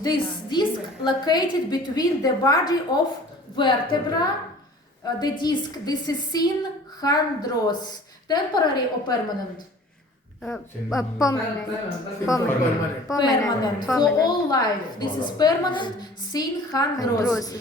This disc located between the body of vertebra. The disc, this is synchondros. Temporary or permanent? Permanent. For all life. This is permanent synchondros.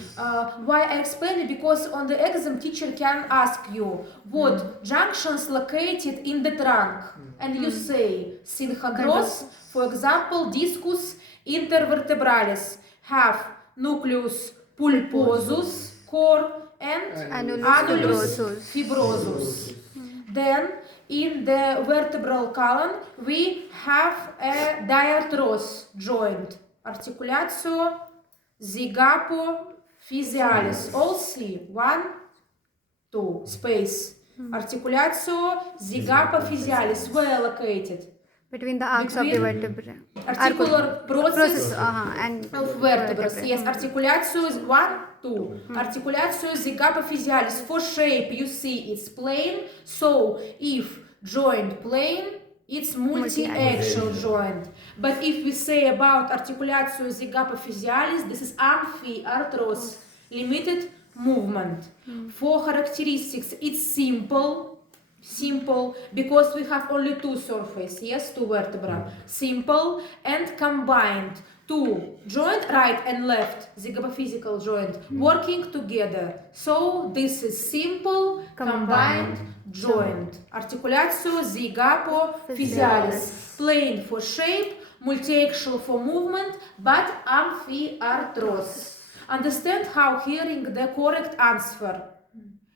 Why I explain it? Because on the exam teacher can ask you what junctions located in the trunk, and you say synchondros. For example, discus intervertebralis have nucleus pulposus, core, and annulus fibrosus. Then in the vertebral column we have a diarthros joint, articulatio zygapophysialis. All see 1, 2 space. Articulatio zygapophysialis where located? Between the arcs of the vertebrae. Articular process and of vertebrae. Yes, articulatio is 1, 2. Articulatio zygapophysialis. For shape, you see it's plane. So if joint plane, it's multi-axial joint. But if we say about articulatio zygapophysialis, this is amphiarthros, limited movement. For characteristics, it's simple because we have only 2 surfaces, yes, 2 vertebrae. Simple and combined. 2 joint, right and left, zygapophysical joint, working together. So this is simple combined joint. Articulatio zygapophysialis. Plane for shape, multi-axial for movement, but amphiarthros. Understand how hearing the correct answer.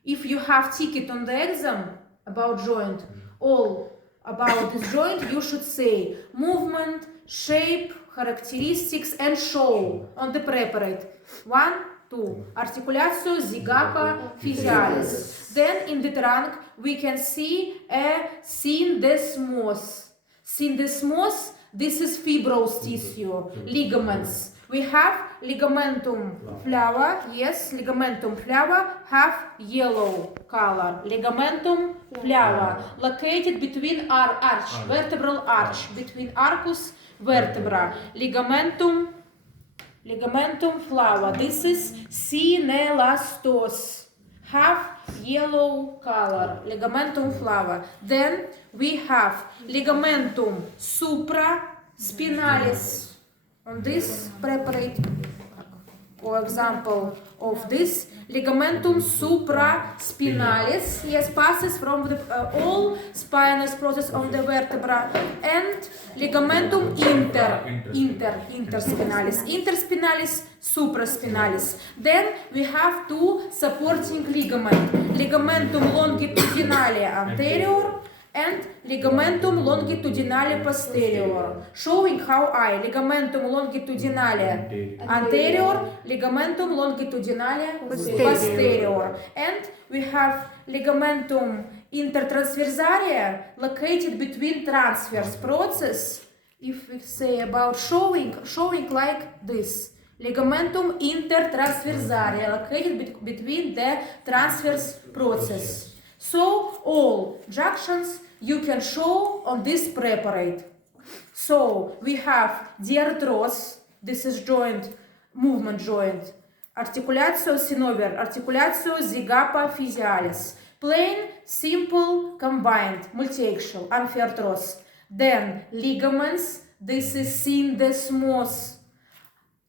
If you have ticket on the exam about joint, all about this joint, you should say movement, shape, characteristics, and show on the preparate. 1, 2. Articulatio zygapophysialis. Then in the trunk we can see a syndesmos. Syndesmos, this is fibrous tissue, ligaments. We have ligamentum flava. Yes, ligamentum flava have yellow color. Ligamentum flava, located between our arch, vertebral arch, between arcus vertebra. Ligamentum flava. This is synelastos, have yellow color. Ligamentum flava. Then we have ligamentum supraspinalis. On this preparate, for example, of this ligamentum supraspinalis, yes, passes from the all spinous process of the vertebra, and ligamentum interspinalis, supraspinalis. Then we have 2 supporting ligaments, ligamentum longitudinale anterior and ligamentum longitudinale posterior, showing how ligamentum longitudinale anterior, ligamentum longitudinale posterior. And we have ligamentum intertransversaria located between transverse process. If we say about showing like this, ligamentum intertransversaria located between the transverse process. So all junctions you can show on this preparate. So we have diarthros, this is joint, movement joint, articulatio synovial, articulatio zygapophysialis, plain, simple, combined, multi-axial, amphiarthros. Then ligaments, this is syndesmos,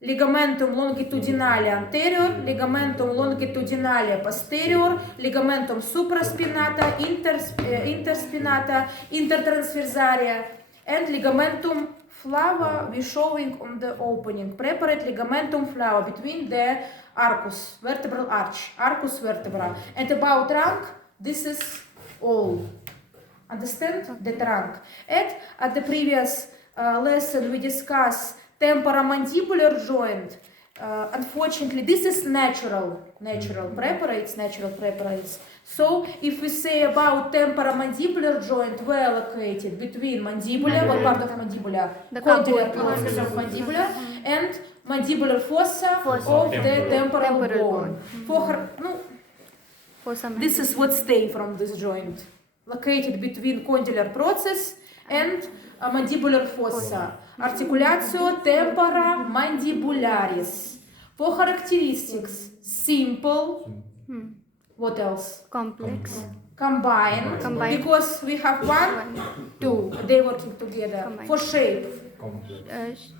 ligamentum longitudinale anterior, ligamentum longitudinale posterior, ligamentum supraspinata, interspinata, intertransversaria, and ligamentum flava we showing on the opening. Preparate ligamentum flava between the arcus, vertebral arch, arcus vertebra. And about trunk, this is all. Understand? The trunk. And at the previous lesson we discussed temporomandibular joint. Unfortunately, this is natural preparates. So, if we say about temporomandibular joint, where located between mandibula, what part of mandibula? The condylar process of mandibula, and mandibular fossa of the temporal bone. This is what stay from this joint, located between condylar process and mandibular fossa. Articulatio temporomandibular. temporomandibular. For characteristics, simple. What else? Complex. Combined. Combined. Because we have one, two. They working together. Combined. For shape.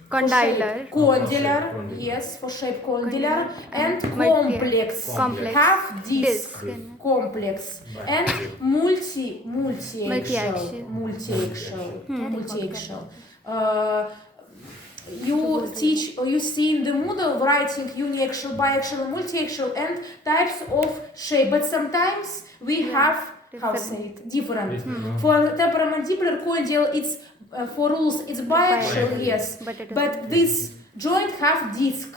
Condylar. Condylar, yes, for shape condylar, and complex, Complex. half disc, Disc. complex, and multi-axial. You teach, or you see in the Moodle writing uniaxial, biaxial, multi-axial, and types of shape, but sometimes we have different. For temporomandibular condylar, it's for rules it's biaxial, yes, but this joint have disc,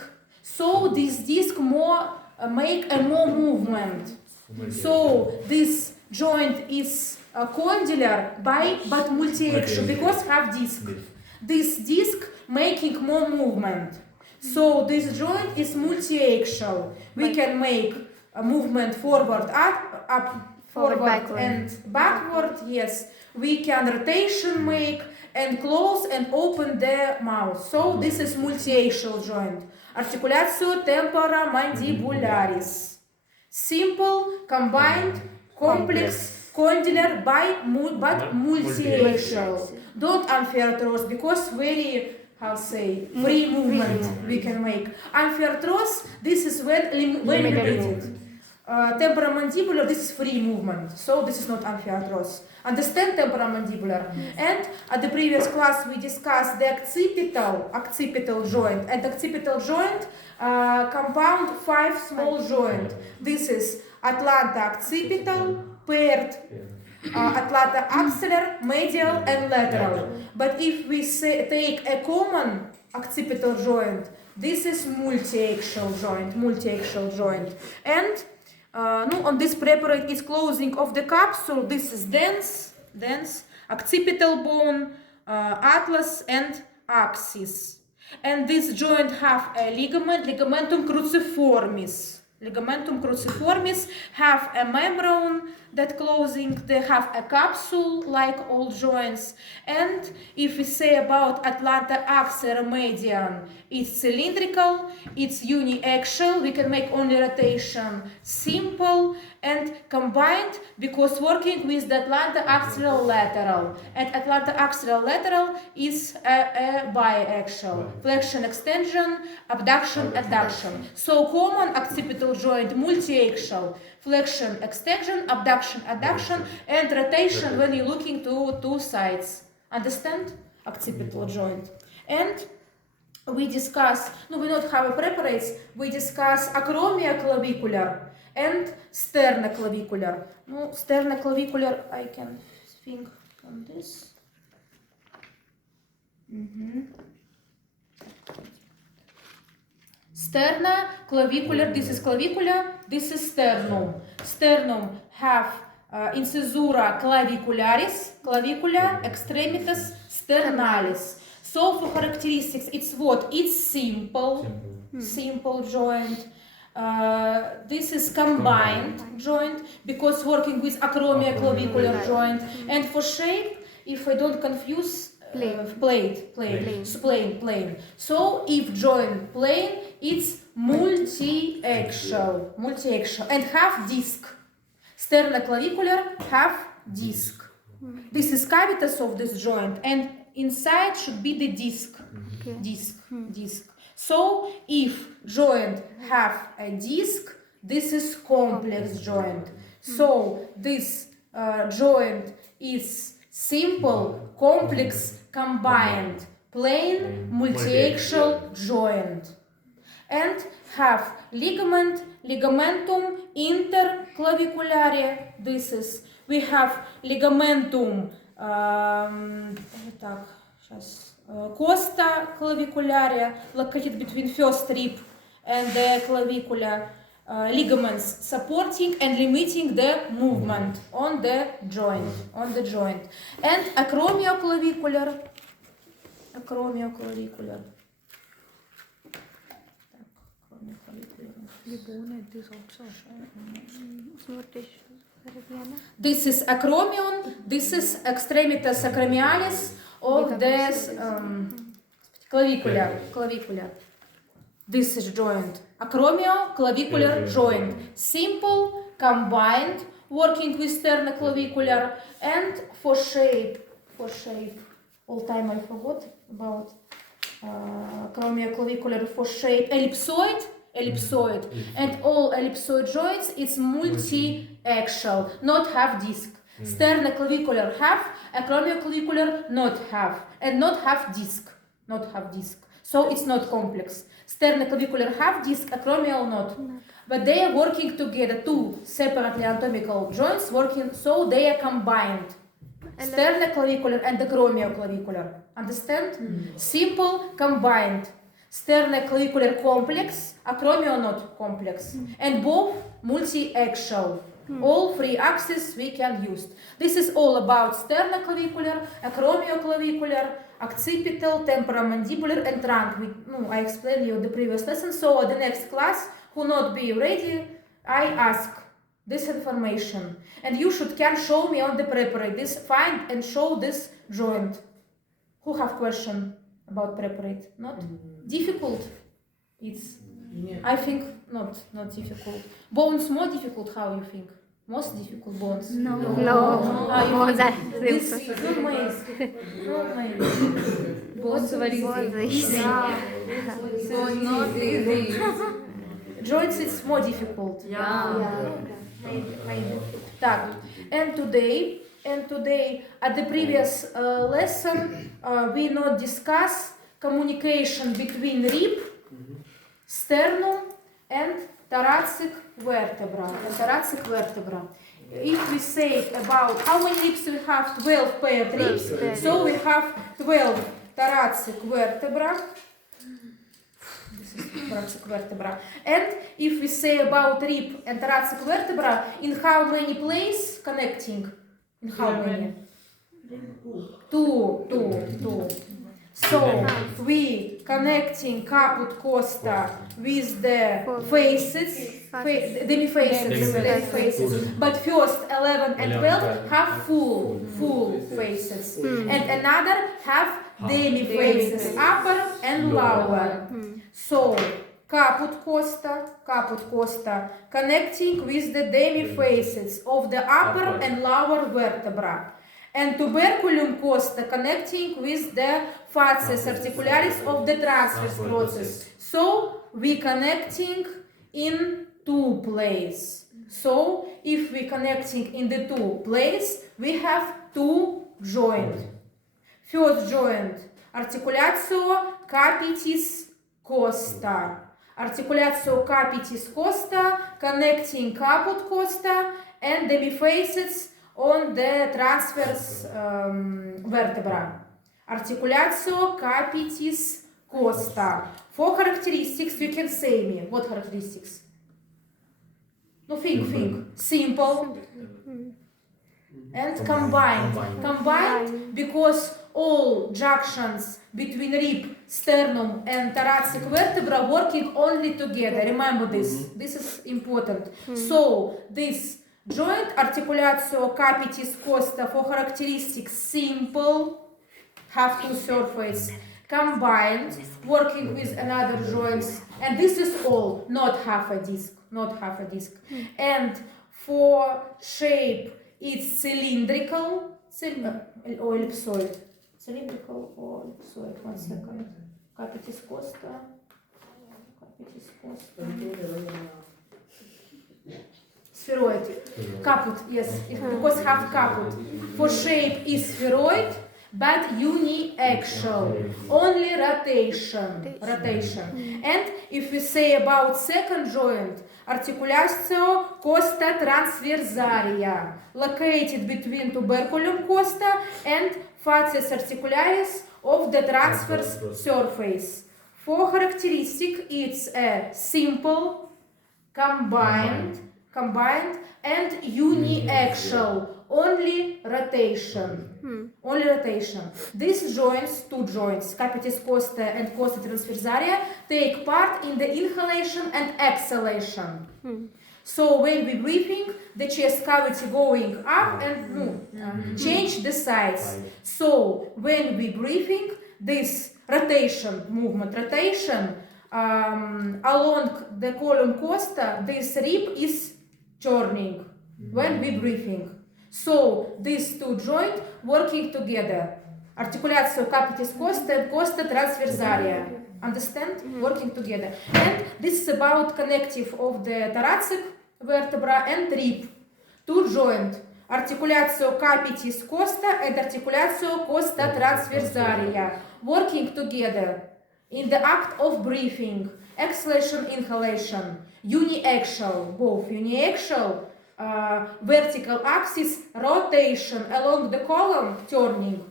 so this disc more make a more movement. So this joint is condylar but multi-axial because have disc. This disc making more movement. So this joint is multi-axial. We can make a movement forward, up, forward, backward. and backward. Yes, we can rotation make and close and open the mouth. So this is multi-axial joint. Articulatio temporomandibularis. Simple, combined, complex, condylar, but multi-axial. Don't amphiarthros because very free movement we can make. Amphiarthros, this is when very limited. Temporomandibular, this is free movement, so this is not amphiarthros. Understand temporomandibular? And at the previous class we discussed the occipital joint, and occipital joint compound 5 small joint. This is Atlanta occipital, paired Atlanta axillary, medial and lateral. But if we take a common occipital joint, this is multi-axial joint. And on this preparate is closing of the capsule. This is dense, occipital bone, atlas and axis. And this joint have a ligament, ligamentum cruciformis, have a membrane that closing, they have a capsule like all joints. And if we say about Atlanta axillary median, it's cylindrical, it's uniaxial, we can make only rotation, simple and combined because working with the Atlanta axillary lateral. And Atlanta axillary lateral is a biaxial, flexion, extension, abduction, adduction. So common occipital joint, multi-axial, flexion, extension, abduction, adduction, and rotation when you're looking to two sides. Understand? Occipital joint. And we discuss, we don't have a preparates, we discuss acromioclavicular and sternoclavicular. Sternoclavicular, I can think on this. Sternoclavicular, this is clavicular, this is sternum. Sternum have incisura clavicularis, clavicula, extremitas sternalis. So for characteristics, it's what? It's simple joint. This is combined joint because working with acromioclavicular joint. And for shape, if I don't confuse, plane. So if joint plane, it's multi-axial and have disc. Sternoclavicular have disc. This is cavitas of this joint, and inside should be the disc. Disc. So if joint have a disc, this is complex joint. So this joint is simple, complex, combined, plane, multi-axial joint. And have ligament, ligamentum interclaviculare. This is, we have ligamentum costa claviculare, located between first rib and the clavicula. Ligaments supporting and limiting the movement on the joint. And acromioclavicular. This is acromion, this is extremitas acromialis of the clavicula. This is joint. Acromioclavicular joint. Simple, combined, working with sternoclavicular, and for shape, all time I forgot about acromioclavicular for shape, ellipsoid, and all ellipsoid joints, it's multi-axial, not half disc. Sternoclavicular half, acromioclavicular not half, and not half disc. So it's not complex. Sternoclavicular half disc, acromial not. But they are working together, two separately anatomical joints working, so they are combined. Sternoclavicular and acromioclavicular. Understand? Simple, combined. Sternoclavicular complex, acromial not complex. And both multi-axial. All three axes we can use. This is all about sternoclavicular, acromioclavicular, occipital, temporomandibular, and trunk. I explained you the previous lesson. So the next class, who not be ready, I ask this information, and you can show me on the preparate this, find and show this joint. Who have question about preparate? Not difficult? It's, I think not difficult. Bones more difficult, how you think? Most difficult bones? No. More that this bones are easy. Not easy. Joints it's more difficult. Maybe. Так. And today at the previous lesson we not discuss communication between rib, sternum and thoracic vertebra. If we say about how many ribs we have, 12 paired ribs, so we have 12 thoracic vertebra. This is thoracic vertebra. And if we say about rib and thoracic vertebra, in how many places connecting? In how many? Two. So we connecting caput costa with the faces, demi-faces. But first 11 and 12 have full faces, and another have demi-faces, upper and lower. So caput costa connecting with the demi-faces of the upper and lower vertebra. And tuberculum costa connecting with the facies articularis of the transverse process. So we connecting in two places. So if we connecting in the two places, we have two joints. First joint, articulatio capitis costa. Articulatio capitis costa connecting caput costa and demi-faces on the transverse vertebra. Articulatio capitis costa. For characteristics, you can say me. What characteristics? No, think. Simple. And combined because all junctions between rib, sternum and thoracic vertebra working only together. Remember this. This is important. So this joint articulatio capitis costa for characteristics simple, have two surfaces, combined, working with another joints, and this is all, not half a disc. And for shape, it's cylindrical or ellipsoid. Cylindrical or ellipsoid. 1 second. Capitis costa. Spheroid. Caput, yes, because have caput. For shape is spheroid, but uniaxial. Only rotation. And if we say about second joint, articulatio costa transversaria, located between tuberculum costa and facies articularis of the transverse surface. For characteristic, it's a simple, combined and uniaxial, only rotation. These joints, two joints, capitis costa and costa transversaria, take part in the inhalation and exhalation. So when we breathing, the chest cavity going up and change the size. So when we breathing, this rotation along the column costa, this rib is turning when we breathing. So these two joints working together. Articulatio capitis costa and costa transversalia. Understand? Working together. And this is about connective of the thoracic vertebra and rib. Two joint. Articulatio capitis costa and articulatio costa transversalia. Working together in the act of breathing. Exhalation, inhalation. Uniaxial, both. Uniaxial, vertical axis, rotation along the column, turning,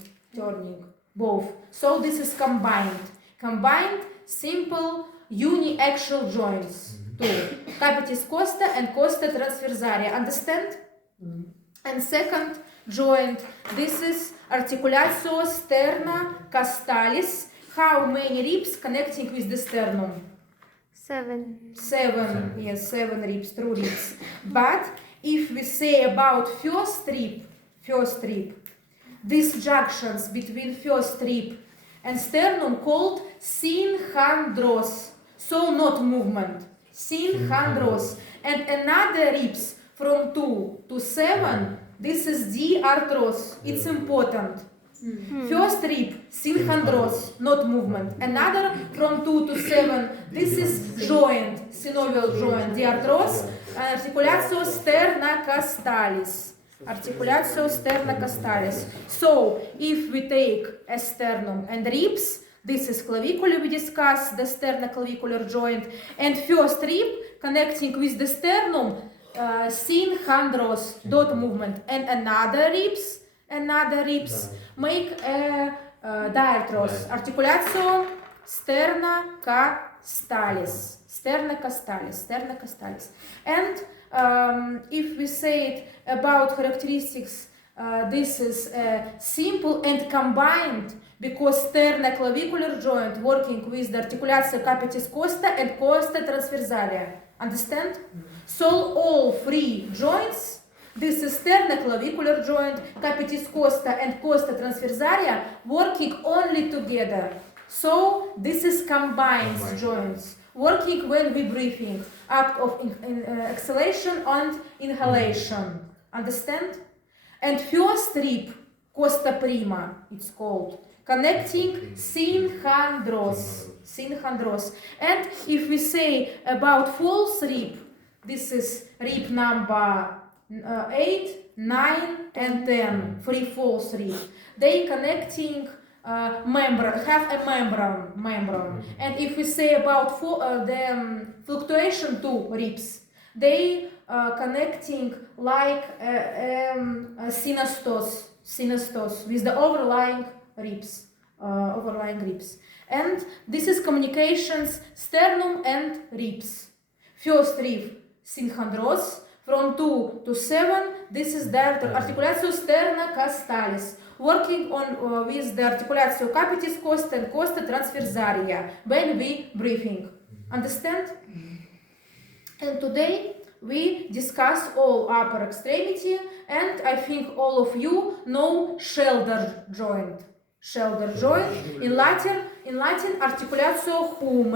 both. So this is combined simple uniaxial joints. Two. Capitis costa and costa transversalia. Understand? And second joint, this is articulatio sterna castalis. How many ribs connecting with the sternum? 7. Yes, 7 ribs, true ribs. But if we say about first rib, these junctions between first rib and sternum called synhondros. So not movement, synhondros. And another ribs from 2 to 7, this is diarthros. It's important. First rib, synhondros, not movement. Another from 2 to 7, this is joint, synovial joint, diarthros, articulatio sterna castalis. Articulatio sterna castalis. So, if we take a sternum and ribs, this is clavicular, we discuss the sternoclavicular joint, and first rib connecting with the sternum, synhondros, dot movement, and another ribs make a diarthros, articulatio sterna castalis. And if we say it about characteristics, this is simple and combined because sternoclavicular joint working with the articulatio capitis costa and costa transversalia. Understand? So all 3 joints, this is sternoclavicular joint, capitis costa and costa transversalia, working only together. So this is combined joints, working when we breathing, act of exhalation and inhalation. Understand? And first rib, costa prima, it's called, connecting synhondros. And if we say about false rib, this is rib number 8, 9, and 10, 3 false rib. They connecting membrane, have a membrane. And if we say about the fluctuation 2 ribs, they connecting like synastos with the overlying ribs. And this is communications sternum and ribs. First rib, synhondros, from 2 to 7, this is the articulatio sterna castalis, working on with the articulatio capitis costa and costa transversalia when we breathing. Understand? And today we discuss all upper extremity, and I think all of you know shoulder joint. In Latin articulatio hume.